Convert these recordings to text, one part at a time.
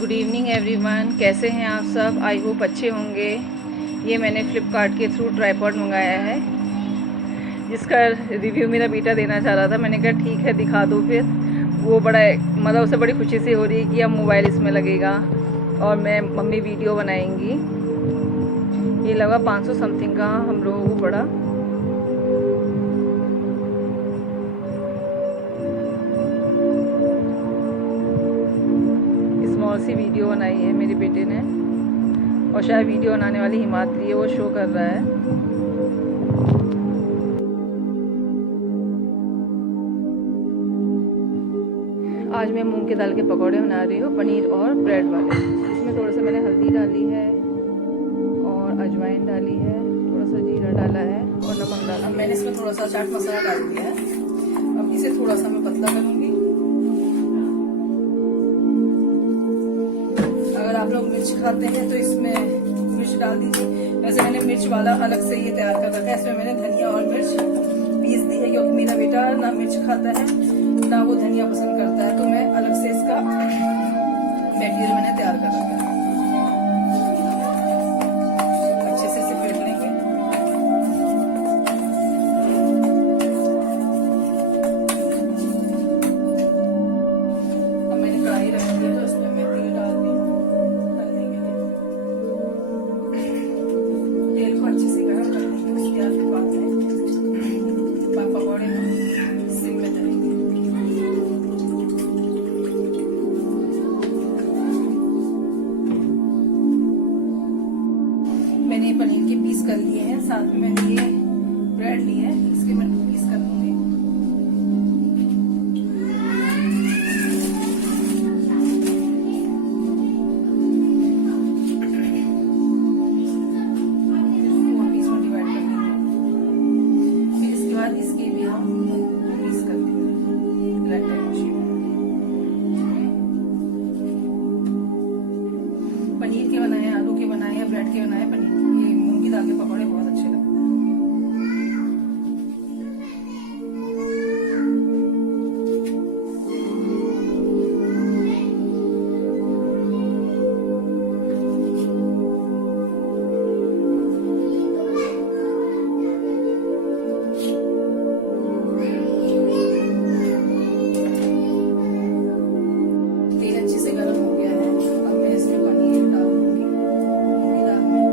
Good evening everyone, कैसे हैं आप सब। आई होप अच्छे होंगे। ये मैंने फ़्लिपकार्ट के थ्रू ट्राईपॉड मंगाया है, जिसका रिव्यू मेरा बेटा देना चाह रहा था। मैंने कहा ठीक है, दिखा दो। फिर वो बड़ा मतलब उसे बड़ी खुशी से हो रही है कि अब मोबाइल इसमें लगेगा और मैं मम्मी वीडियो बनाएंगी। ये लगा 500 समथिंग का हम लोगों को पड़ा। स्मॉल सी वीडियो बनाई है मेरे बेटे ने, और शायद वीडियो बनाने वाली हिमाद्री है, वो शो कर रहा है। आज मैं मूंग की दाल के पकौड़े बना रही हूँ, पनीर और ब्रेड वाले। इसमें थोड़ा सा मैंने हल्दी डाली है और अजवाइन डाली है, थोड़ा सा जीरा डाला है और नमक डाला। अब मैंने इसमें थोड़ा सा चाट मसाला डाल दिया है। अब इसे थोड़ा सा मैं पतला करूँगी। अगर आप लोग मिर्च खाते हैं तो इसमें मिर्च डाल दीजिए। वैसे मैंने मिर्च वाला अलग से ये तैयार कर रखा है। इसमें मैंने धनिया और मिर्च पीस दी है, क्योंकि मेरा बेटा ना मिर्च खाता है ना वो धनिया पसंद करता है, तो मैं अलग से इसका मटेरियल मैंने तैयार कर रखा है। अच्छे से इसे फेंट लेंगे। अब मैंने कढ़ाई रख दी है, तो इसमें मैं तेल डाल दी तलने के लिए। तेल को अच्छे से गर्म कर देंगे। उसके बाद में पकौड़े सिम में तलेंगे। मैंने ये पनीर के पीस कर लिए हैं, साथ में मैंने ये ब्रेड ली है, इसके मैं पीस कर दूंगी। और पीस में डिवाइड कर देंगे। फिर इसके बाद इसके भी हम पीस कर देंगे ग्राइंडर मशीन में। पनीर के बनाए, आलू के बनाए या ब्रेड के बनाए, पनीर ये मूंग की दाल के पकौड़े बहुत अच्छे लगते हैं। तेल अच्छे से गर्म हो गया है। अब मैं इसमें पनीर डाल दूंगी, मूंग की दाल में।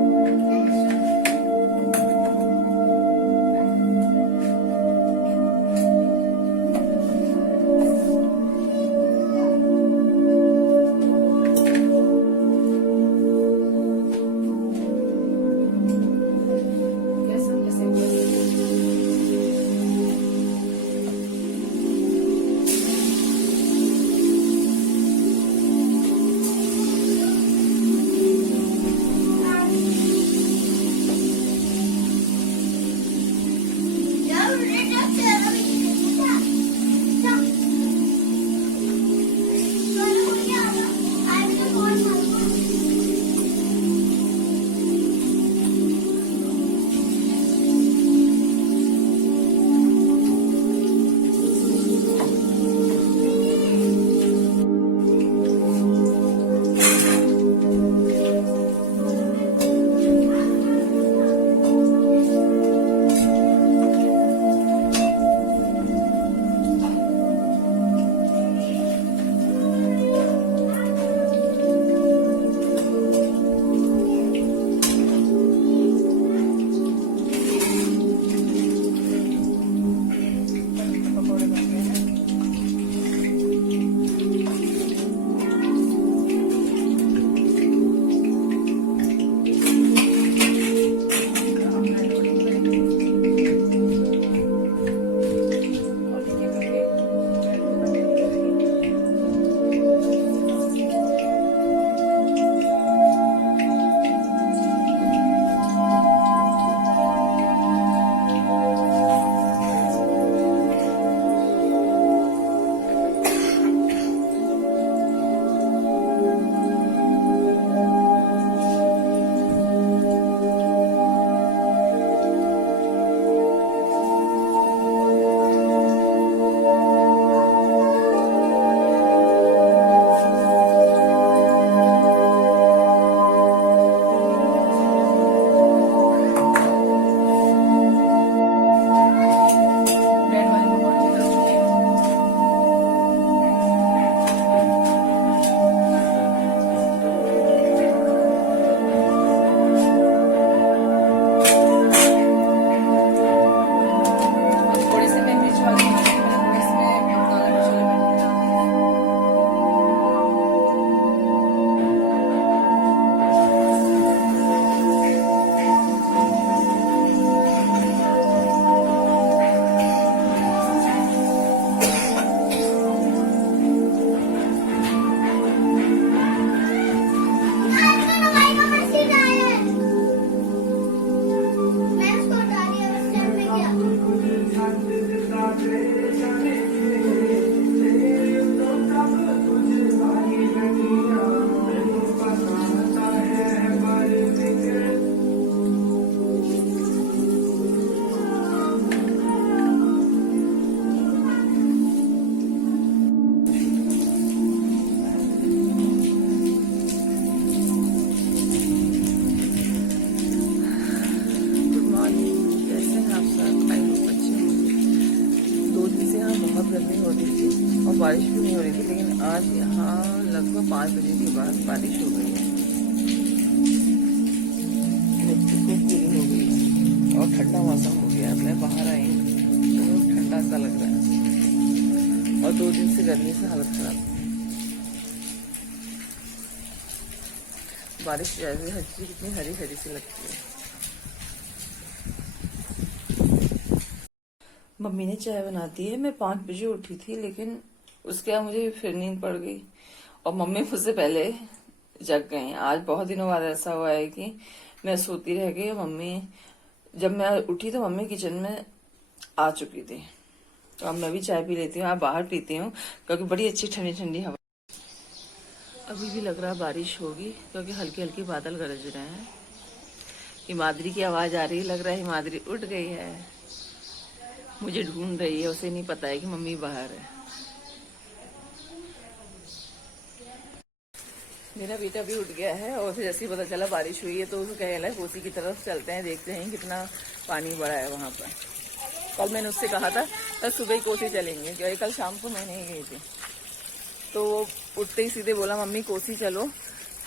आज यहाँ लगभग 5 बजे के बाद बारिश हो गई है, मिट्टी को पूरी हो गई है और ठंडा मौसम हो गया। मैं बाहर आई तो ठंडा सा लग रहा है और 2 दिन से गर्मी से हालत खराब। बारिश जैसे हर चीज कितनी हरी हरी सी लगती है। मम्मी ने चाय बनाती है। मैं 5 बजे उठी थी, लेकिन उसके बाद मुझे फिर नींद पड़ गई और मम्मी मुझसे पहले जग गई। आज बहुत दिनों बाद ऐसा हुआ है कि मैं सोती रह गई। मम्मी जब मैं उठी तो मम्मी किचन में आ चुकी थी। तो अब मैं भी चाय पी लेती हूँ। आप बाहर पीती हूँ क्योंकि बड़ी अच्छी ठंडी ठंडी हवा। अभी भी लग रहा है बारिश होगी क्योंकि हल्के हल्के बादल गरज रहे हैं। हिमाद्री की आवाज आ रही है, लग रहा है हिमाद्री उठ गई है, मुझे ढूंढ रही है। उसे नहीं पता है कि मम्मी बाहर है। मेरा बेटा भी उठ गया है और फिर जैसे ही पता चला बारिश हुई है तो उसे कह रहा है कोसी की तरफ चलते हैं, देखते हैं कितना पानी बढ़ा है वहां पर। कल मैंने उससे कहा था कल सुबह ही कोसी चलेंगे, क्योंकि कल शाम को मैं नहीं गई थी। तो वो उठते ही सीधे बोला मम्मी कोसी चलो।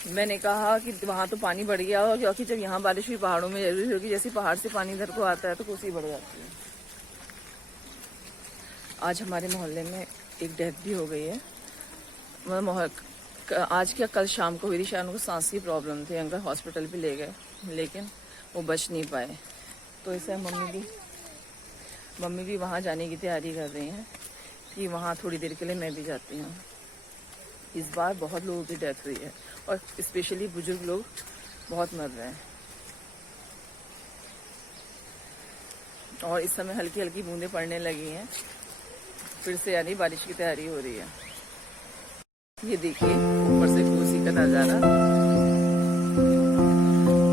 मैंने कहा कि वहां तो पानी बढ़ गया होगा, क्योंकि जब यहाँ बारिश हुई पहाड़ों में जरूरी होगी, जैसे पहाड़ से पानी इधर को आता है तो कोसी बढ़ जाती है। आज हमारे मोहल्ले में एक डेथ भी हो गई है। आज क्या कल शाम को हुई थी। शाम को सांस की प्रॉब्लम थी, अंकल हॉस्पिटल भी ले गए लेकिन वो बच नहीं पाए। तो इसे मम्मी भी वहाँ जाने की तैयारी कर रही हैं कि वहाँ थोड़ी देर के लिए मैं भी जाती हूँ। इस बार बहुत लोगों की डेथ हुई है और स्पेशली बुजुर्ग लोग बहुत मर रहे हैं। और इस समय हल्की हल्की बूंदें पड़ने लगी हैं फिर से, यानी बारिश की तैयारी हो रही है। ये देखिए ऊपर से कोसी का नजारा।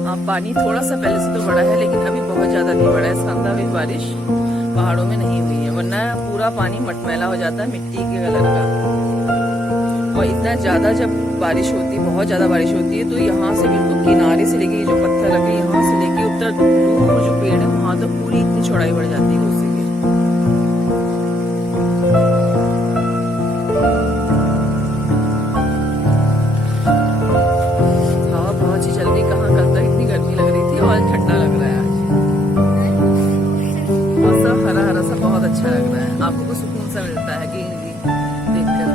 हाँ, पानी थोड़ा सा पहले से तो बढ़ा है लेकिन अभी बहुत ज्यादा नहीं बढ़ा है। इसका अंदर अभी बारिश पहाड़ों में नहीं हुई है, वरना पूरा पानी मटमैला हो जाता है मिट्टी के कलर का। और इतना ज्यादा जब बारिश होती है, बहुत ज्यादा बारिश होती है, तो यहाँ से बिल्कुल किनारे से लेके जो पत्थर रखे यहाँ से लेके उत्तर दूर जो पेड़ है वहां तक पूरी इतनी चौड़ाई बढ़ जाती है कोसी की। हवा बहुत ही चल रही। कहाँ कल तक इतनी गर्मी लग रही थी और ठंडा लग रहा है आज। मौसम हरा हरा सा बहुत अच्छा लग रहा है। आपको कुछ सुकून सा मिलता है ग्रीनरी देख कर।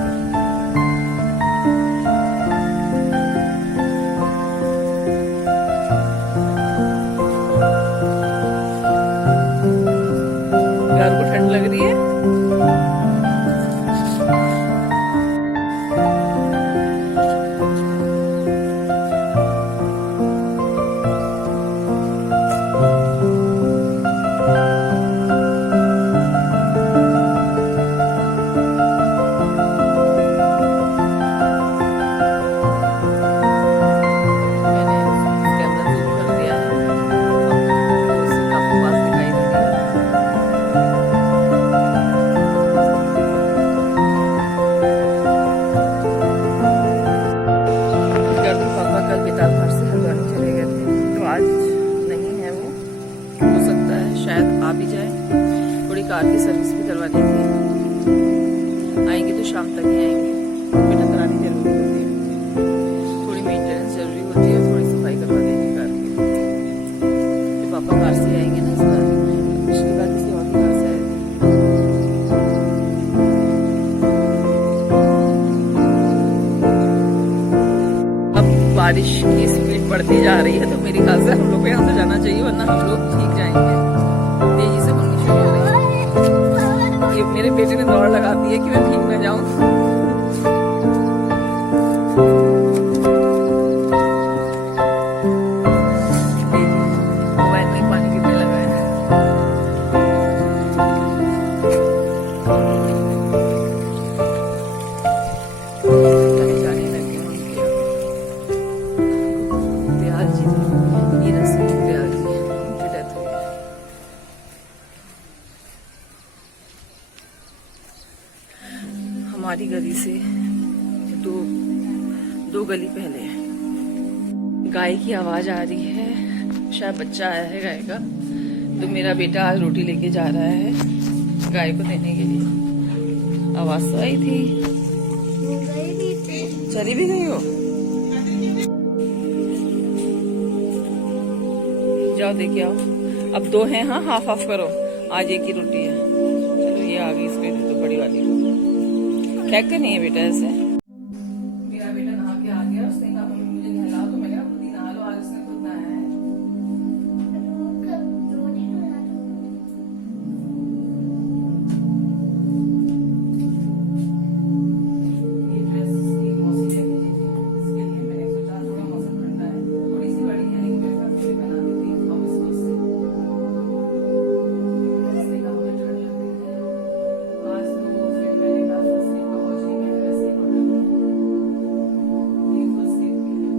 घर को ठंड लग रही है। कार की सर्विस भी करवानी थी। आएंगे तो शाम तक ही आएंगे। बेटा करानी जरूरी होती है, थोड़ी मेंटेनेंस जरूरी होती है, थोड़ी सफाई करवा देंगे कार की। तो पापा कार से आएंगे ना इस बार, पिछली बार किसी और की कार से आए थे। अब बारिश की स्पीड बढ़ती जा रही है तो मेरे ख्याल से हम लोग को यहाँ से जाना चाहिए, वरना हम लोग ठीक जाएंगे। तेजी से बननी शुरू हो रही है। ये मेरे बेटे ने दौड़ लगा दी है कि मैं भीग न जाऊं। मोबाइल में पानी गिरने लगा है। जाने लगे दयाल जी, नीरज सिंह दयाल जी, उनकी डेथ हुई है। हमारी गली से दो गली पहले है। गाय की आवाज आ रही है, शायद बच्चा आया है गाय का। तो मेरा बेटा आज रोटी लेके जा रहा है गाय को देने के लिए। आवाज तो आई थी। चली भी गई हो? जाओ देखे आओ। अब 2 हैं, हाँ हाफ हाफ करो। आज एक ही रोटी है। चलो ये आ गई, इसमें दे दो बड़ी वाली को। फेंकते नहीं है बेटा ऐसे। मेरा बेटा नहा के आ गया, उसने कहा मम्मी मुझे नहलाओ, तो मैंने कहा खुद ही नहा लो, आज उसने खुद नहाया है। ये ड्रेस इसकी मौसी ने भेजी थी, इसके लिए मैंने सोचा थोड़ा मौसम ठंडा है, थोड़ी सी बड़ी है लेकिन मेरे पास मुझे बना दी थी ऑफिस को उससे। इसने कहा मुझे ठंड लग रही है आज, तो फिर मैंने कहा फर्स्ट वीक का हो जाएगी, मैंने वैसे ही ऑर्डर किया, ये फर्स्ट वीक की है।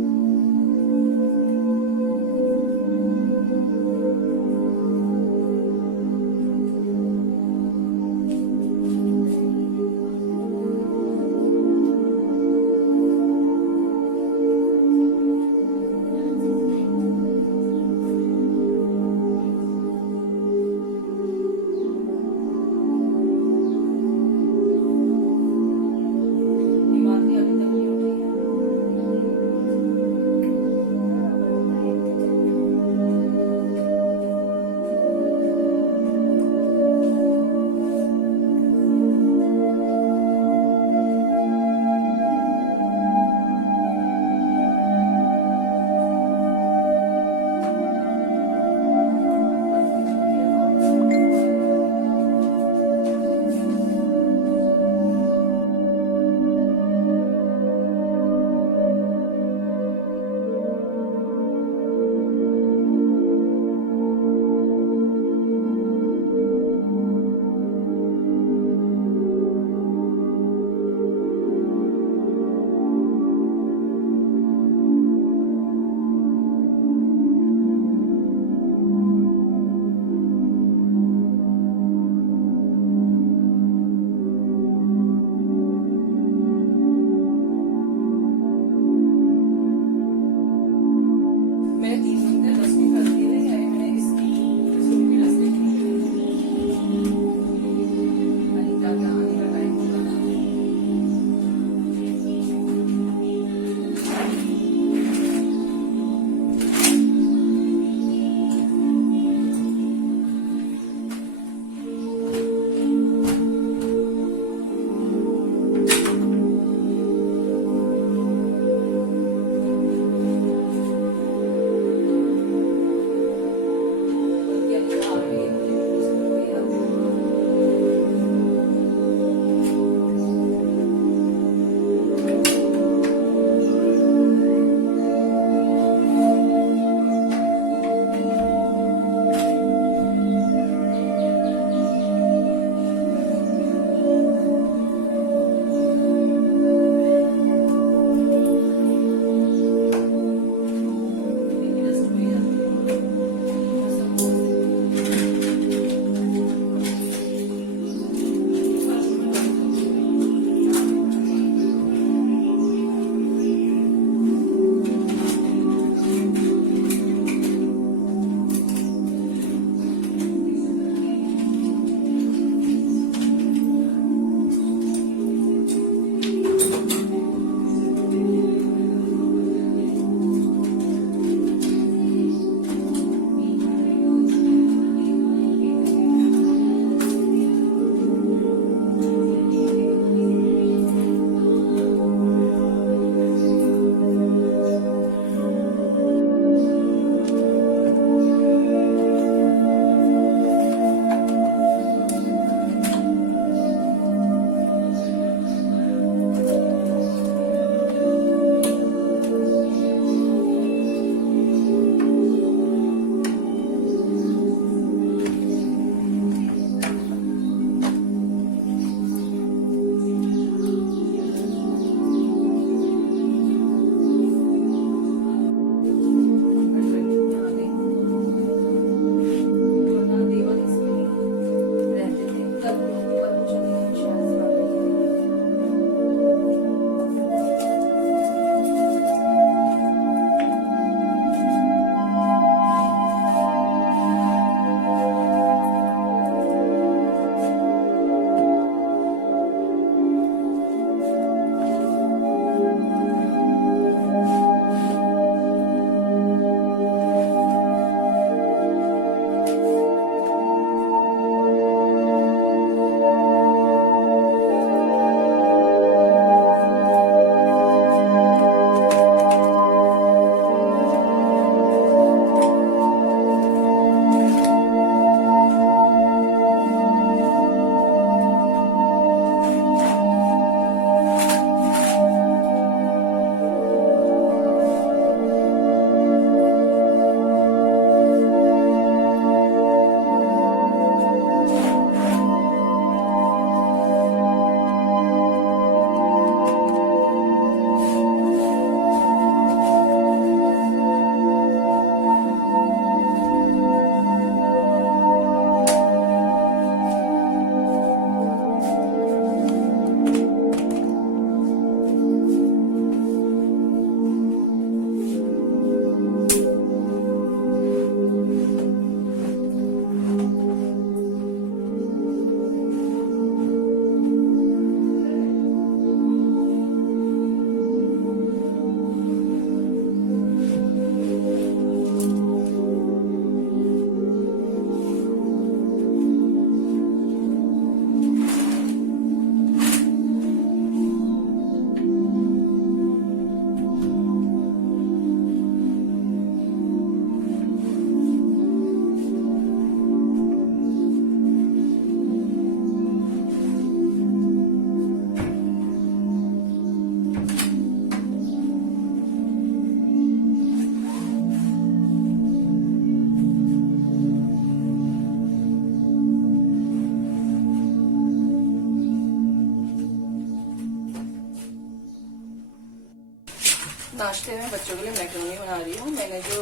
नाश्ते में बच्चों के लिए मैक्रोनी बना रही हूँ। मैंने जो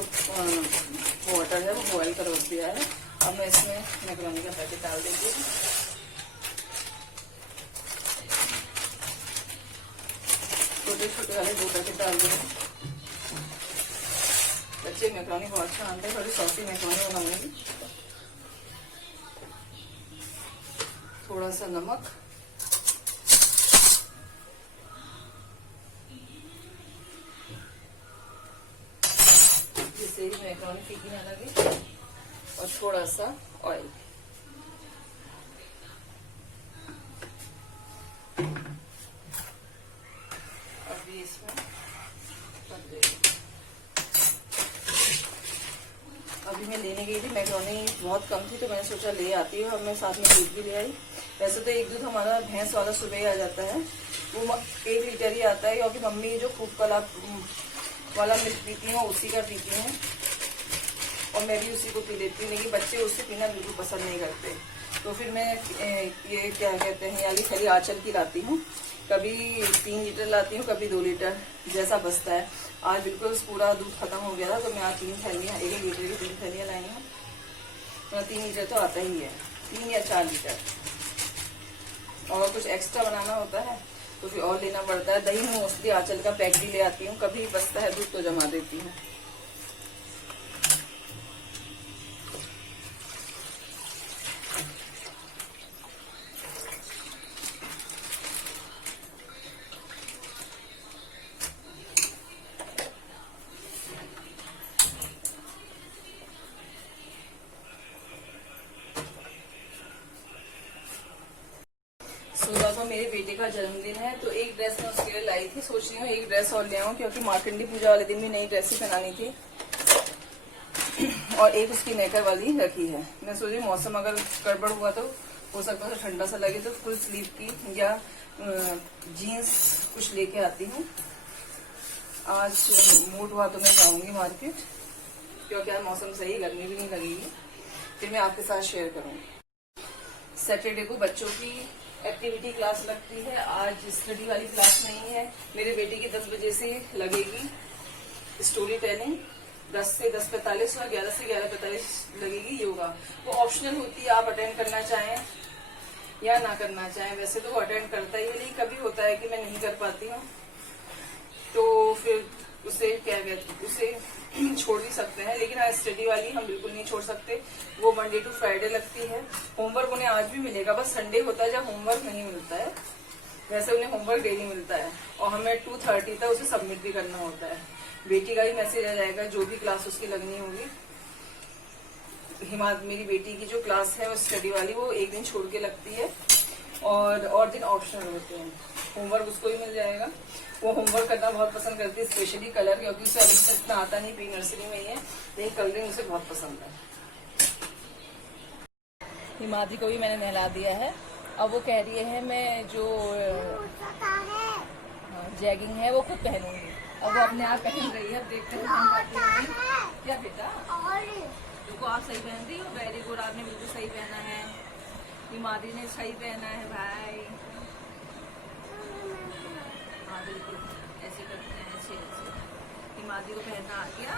वाटर है वो बॉयल कर रख दिया है। अब मैं इसमें मैक्रोनी का पैकेट डाल देती हूँ। छोटे छोटे वाले 2 पैकेट डाल दूँगी। बच्चे मैक्रोनी बहुत खाते हैं, थोड़ी सॉसी मैक्रोनी बनाऊंगी। थोड़ा सा नमक, जिससे ही मैक्रोनी फीकी ना लगे, और थोड़ा सा ऑयल। अभी इसमें अभी मैं लेने गई थी, मैक्रोनी बहुत कम थी तो मैंने सोचा ले आती हूँ। अब मैं साथ में दूध भी ले आई। वैसे तो एक दूध हमारा भैंस वाला सुबह ही आ जाता है, वो 1 लीटर ही आता है, क्योंकि मम्मी जो खूब वाला मिल्क पीती हैं उसी का पीती हैं, और मैं भी उसी को पी लेती हूँ। लेकिन बच्चे उससे पीना बिल्कुल पसंद नहीं करते, तो फिर मैं ये क्या कहते हैं यानी खली आंचल की लाती हूँ। कभी 3 लीटर लाती हूँ, कभी 2 लीटर, जैसा बचता है। आज बिल्कुल पूरा दूध खत्म हो गया था तो मैं आज 3 थैलियाँ, 1 लीटर की 3 थैलियाँ लाई हूँ। तो 3 लीटर तो आता ही है, 3 या 4 लीटर। और कुछ एक्स्ट्रा बनाना होता है तो फिर और लेना पड़ता है। दही में मोस्टली आंचल का पैक भी ले आती हूँ, कभी बचता है दूध तो जमा देती हूँ। सुबह को मेरे बेटे का जन्मदिन है तो एक ड्रेस मैं उसके लिए लाई थी। सोच रही हूँ एक ड्रेस और ले आऊँ, क्योंकि मार्कंडी पूजा वाले दिन भी नई ड्रेस ही पहनानी थी, और एक उसकी नेकर वाली रखी है। मैं सोच रही मौसम अगर गड़बड़ हुआ तो हो सकता है ठंडा सा लगे तो फुल स्लीव की या जीन्स कुछ लेके आती हूँ। आज मूड हुआ तो मैं जाऊंगी मार्केट, क्योंकि आज मौसम सही, गर्मी भी नहीं लगेगी। फिर मैं आपके साथ शेयर करूंगी। सैटरडे को बच्चों की एक्टिविटी क्लास लगती है। आज स्टडी वाली क्लास नहीं है। मेरे बेटे की 10 बजे से लगेगी स्टोरी टेलिंग, 10 से 10:45 और 11 से 11:45 लगेगी योगा। वो ऑप्शनल होती है, आप अटेंड करना चाहें या ना करना चाहें। वैसे तो वो अटेंड करता ही है, लेकिन कभी होता है कि मैं नहीं कर पाती हूँ तो फिर उसे क्या कहते उसे छोड़ भी सकते हैं। लेकिन आज स्टडी वाली हम बिल्कुल नहीं छोड़ सकते। वो मंडे टू फ्राइडे लगती है। होमवर्क उन्हें आज भी मिलेगा, बस संडे होता है जब होमवर्क नहीं मिलता है। वैसे उन्हें होमवर्क डेली मिलता है, और हमें 2:30 तक उसे सबमिट भी करना होता है। बेटी का भी मैसेज आ जाएगा जो भी क्लास उसकी लगनी होगी। मेरी बेटी की जो क्लास है वो स्टडी वाली, वो एक दिन छोड़ के लगती है, और दिन ऑप्शनल होते हैं। होमवर्क उसको ही मिल जाएगा। वो होमवर्क करना बहुत पसंद करती है, स्पेशली कलर, क्योंकि उसे अभी तक इतना आता नहीं, प्री नर्सरी में ही है, लेकिन कलरिंग उसे बहुत पसंद है। हिमाद्री को भी मैंने नहला दिया है। अब वो कह रही है मैं जो जैगिंग है वो खुद पहनूंगी। अब वो अपने आप पहन रही है, देखते हैं क्या बेटा। देखो आप सही पहन रही हो, वेरी गुड, आपने बिल्कुल सही पहना है। हिमाद्री ने सही पहना है भाई। हाँ बिल्कुल ऐसे करते हैं, ऐसे हिमाद्री को पहनना आ गया,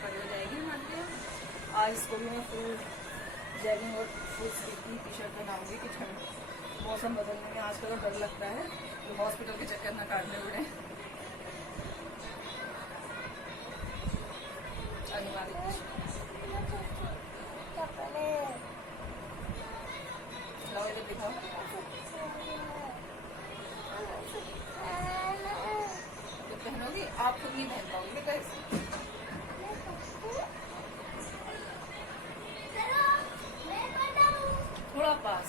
खड़ी हो जाएगी हिमाद्री। आज इसको भी मैं फुल जैगिंग और फुल स्लीव की टी शर्ट पहनाऊंगी कि ठंड मौसम बदलने में आजकल तो डर लगता है तो हॉस्पिटल के चक्कर ना काटने पड़े। दिखाओ तो पहनोगी आप, खुद नहीं पहन पाओगे कैसे। थोड़ा पास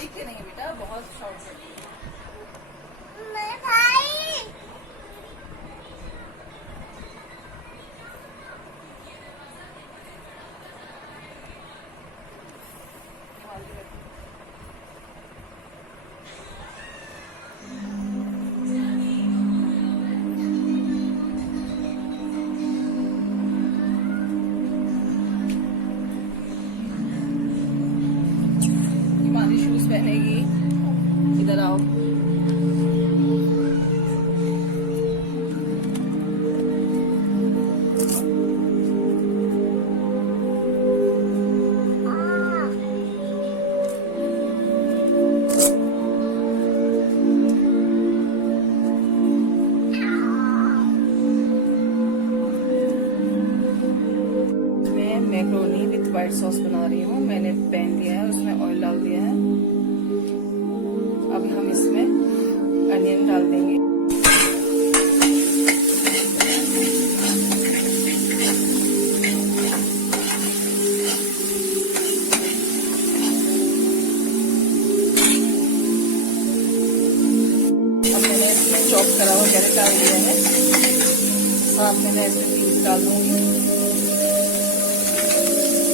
ठीक है। नहीं बेटा बहुत शॉर्ट है। वाइट सॉस बना रही हूँ। मैंने पैन लिया है, उसमें ऑयल डाल दिया है। अब हम इसमें अनियन डाल देंगे। अब मैंने इसमें चॉप करा हुआ कैरेट डाल दिया है, साथ में मैं इसमें बीन्स डाल दूंगी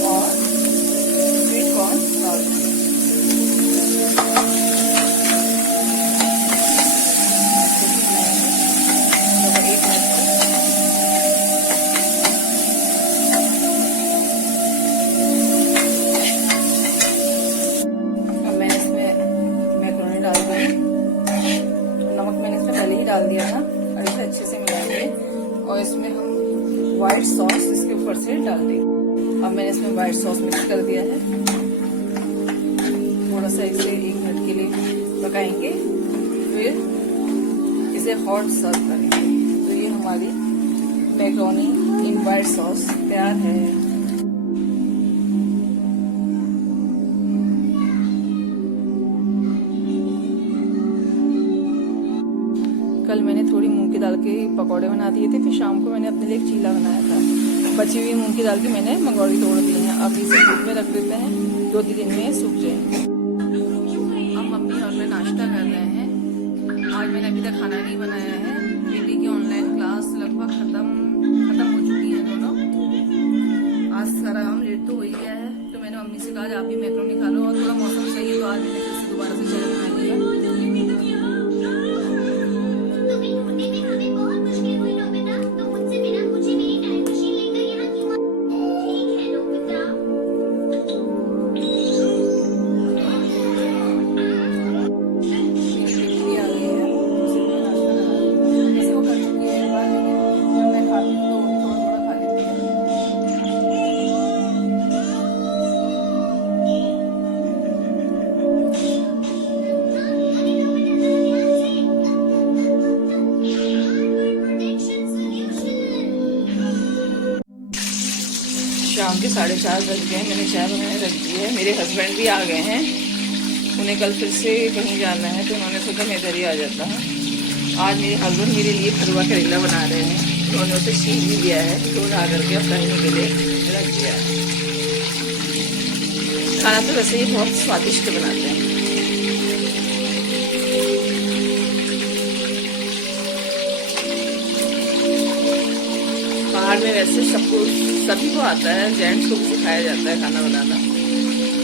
और स्वीट कॉर्न डाल दूंगी। डाल दिया था और इसे अच्छे से मिलाएंगे और इसमें हम व्हाइट सॉस इसके ऊपर से डाल देंगे। अब मैंने इसमें व्हाइट सॉस मिक्स कर दिया है। थोड़ा सा इसे 1 मिनट के लिए पकाएंगे, फिर इसे हॉट सर्व करेंगे। तो ये हमारी मैक्रोनी इन व्हाइट सॉस तैयार है। कल मैंने थोड़ी मूंग की दाल के पकौड़े बना दिए थे, फिर शाम को मैंने अपने लिए एक चीला बनाया था। बची हुई मूंग की दाल की मैंने मंगोड़ी तोड़ दी है। अब इसे धूप में रख देते हैं, 2-3 दिन में सूख जाएंगे। अब मम्मी और मैं नाश्ता कर रहे हैं। आज मैंने अभी तक खाना नहीं बनाया है। बेटी की ऑनलाइन क्लास लगभग खत्म हो चुकी है दोनों। आज सारा काम लेट तो हो ही गया है, तो मैंने मम्मी से कहा आप भी मैक्रोनी खा लो और थोड़ा मौसम सही है तो आज मैंने फिर से दोबारा से चाय बना लिया। शाम के 4:30 बज गए। मैंने चाय बनाने रख दी है। मेरे हस्बैंड भी आ गए हैं, उन्हें कल फिर से कहीं जाना है तो उन्होंने सोचा मैं इधर ही आ जाता हूँ। आज मेरे हस्बैंड मेरे लिए भरवा करेला बना रहे हैं, तो उन्होंने उसे छीन भी लिया है, तो ला करके अब तलने के लिए रख दिया है। खाना तो वैसे ही बहुत स्वादिष्ट बनाते हैं। बाहर में वैसे सभी को आता है, जेंट्स को भी सिखाया जाता है खाना बनाना।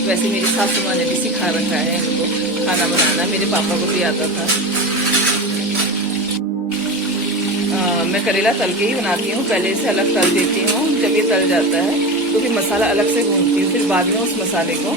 वैसे मेरी सासू माँ ने भी सिखा रखा है इनको खाना बनाना, मेरे पापा को भी आता था। मैं करेला तल के ही बनाती हूँ, पहले से अलग तल देती हूँ। जब ये तल जाता है तो फिर मसाला अलग से भूनती हूँ, फिर बाद में उस मसाले को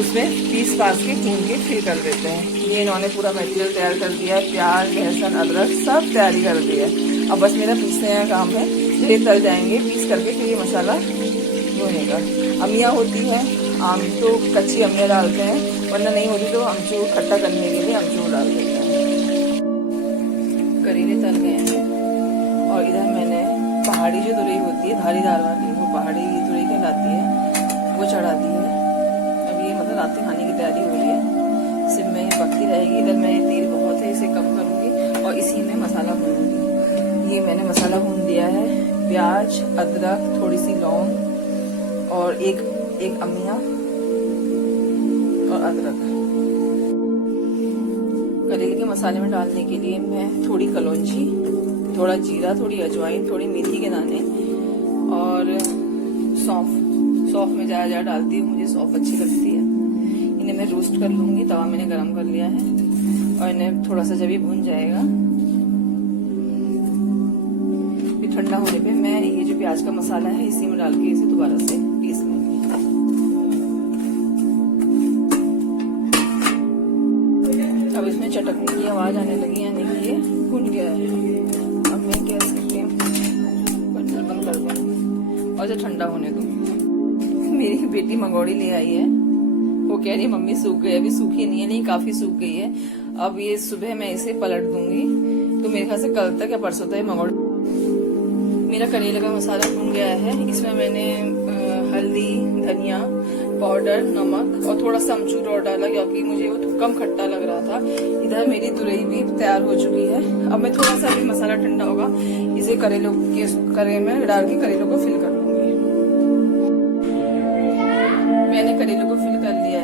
उसमें पीस पास के भून के फिर कर देते हैं। ये इन्होंने पूरा मटेरियल तैयार कर दिया है, प्याज लहसुन अदरक सब तैयारी कर दी है। अब बस मेरा पीसने का काम है। जब ये तल जाएंगे पीस करके फिर ये मसाला भुनेगा। अमिया होती है, आम तो कच्ची अमिया डालते हैं, वरना नहीं होती तो अमचूर खट्टा करने के लिए अमचूर डाल देते हैं। करेले तल गए हैं और इधर मैंने पहाड़ी जो तुरई होती है धारीदार वाली, वो पहाड़ी तुरई कहलाती है, वो चढ़ा दी है। अब ये मतलब रात खाने की तैयारी हो रही है, सिर्फ में पकती रहेगी। इधर मैं तेल बहुत है, इसे कम करूँगी और इसी में मसाला भूनूंगी। ये मैंने मसाला भून दिया है, प्याज अदरक थोड़ी सी लौंग और एक अमिया और अदरक। करेले के मसाले में डालने के लिए मैं थोड़ी कलौंजी, थोड़ा जीरा, थोड़ी अजवाइन, थोड़ी मेथी के दाने और सौंफ में ज़्यादा डालती हूँ, मुझे सौंफ अच्छी लगती है। इन्हें मैं रोस्ट कर लूँगी, तवा मैंने गरम कर लिया है और इन्हें थोड़ा सा जब ये भून जाएगा फिर ठंडा होने पे मैं ये जो प्याज का मसाला है इसी में डाल के इसे दोबारा से पीस लूँगी। अब इसमें चटकने की आवाज आने लगी, यानी कि ये भुन गया है। अब मैं गैस की बर्तन बंद कर दूँ और इसे ठंडा होने दूँ। मेरी बेटी मंगोड़ी ले आई है, वो कह रही है मम्मी सूख गई। अभी सूखी नहीं है, नहीं काफी सूख गई है। अब ये सुबह मैं इसे पलट दूंगी, तो मेरे ख्याल से कल तक या परसों तक मंगोड़ी। मेरा करेले का मसाला भुन गया है, इसमें मैंने हल्दी, धनिया पाउडर, नमक और थोड़ा सा अमचूर और डाला क्योंकि मुझे वो कम खट्टा लग रहा था। इधर मेरी तुरई भी तैयार हो चुकी है। अब मैं थोड़ा सा भी मसाला ठंडा होगा इसे करेलों के करेले में डाल के करेलों को फिल कर लूंगी। मैंने करेलों को फिल कर लिया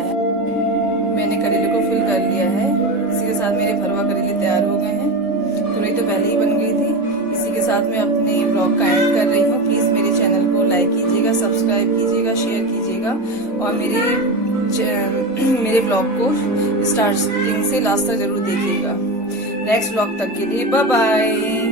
है। इसी के साथ मेरे भरवा करेले तैयार हो गए हैं। तुरई तो पहले ही बन गई थी। इसी के साथ मैं अपने ब्लॉग का एंड कर रही हूँ। प्लीज मेरे चैनल को लाइक कीजिएगा, सब्सक्राइब कीजिएगा, शेयर कीजिएगा और मेरे ब्लॉग को स्टार्टिंग से लास्ट तक जरूर देखिएगा। नेक्स्ट ब्लॉग तक के लिए बाय बाय।